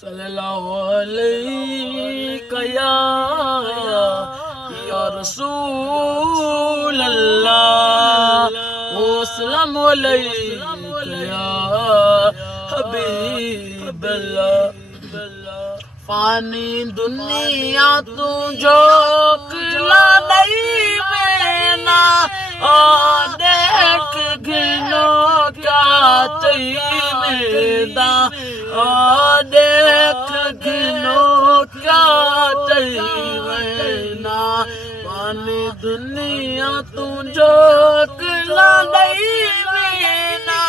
सल्लल्लाहु अलैहि या रसूल अल्लाह वसल्लम अलैहि या हबीब अल्लाह। फानी दुनिया तू जो किला नहीं मेना देख गिनो क्या चाहिए देख गिनो क्या चाहिए ना। पानी दुनिया तू जो किला नहीं मेना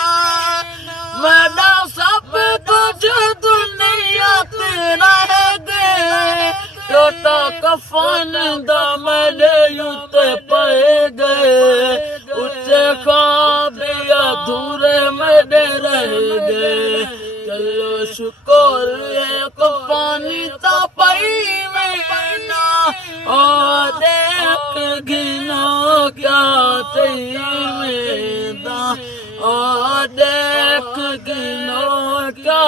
मेरा सब कुछ दुनिया तेरा है टोटा कफन दा मेरे यूते पे गए उच्चे ख्वाब अधूरे मेरे रह गए। चलो शुक्र है कफानी ता पई मैना और देख गिनो क्या चाहिए और देख गिनो क्या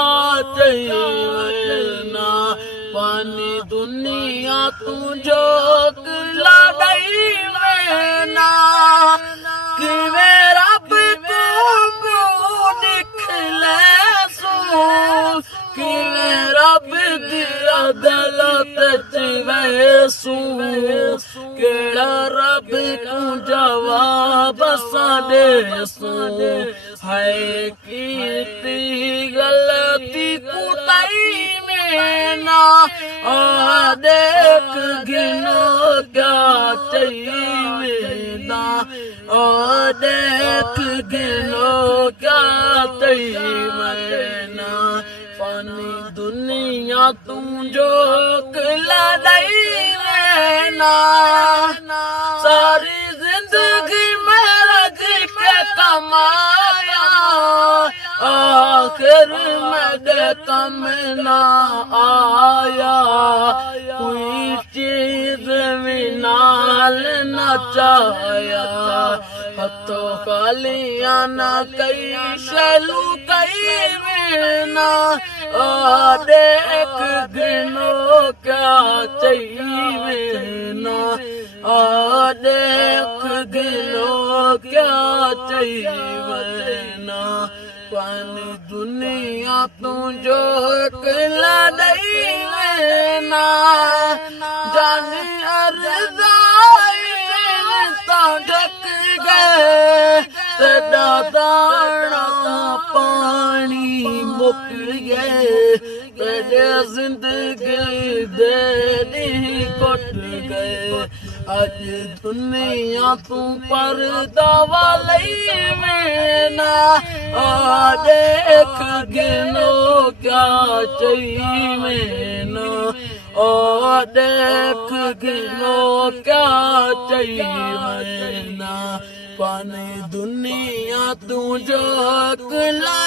चाहिए ना। पानी दुनिया तू जो किला नहीं लेना कि मेरा निकले सू कि मेरा दिया दलत चिवेसू केड़ा रब तू जवाब साडे सू है की गलती कुताई में ना देख गिनो क्या चाहिए ना देख गिनो क्या चाहिए ना। पानी दुनिया तू जो किला नहीं लेना सारी जिंदगी मेरा जी के कमाया आखिर मेरे कम ना आया कोई चीज मिनाल न चाया हथों खालिया ना कई शलू कई बिना देख गिनो क्या चाहिए ना देख गिनो क्या चाहिए ना। पानी दुनिया तू जो किला नहीं लेना जानी अरदाई ता ढक गए तेरा दाना पानी मुक गए तेरे जिंदगी दे कट गए। अज दुनिया तू पर्दा वाली मेना देख गिनो क्या चाहिए ना देख गिनो क्या चाहिए ना। पानी दुनिया तू जो किला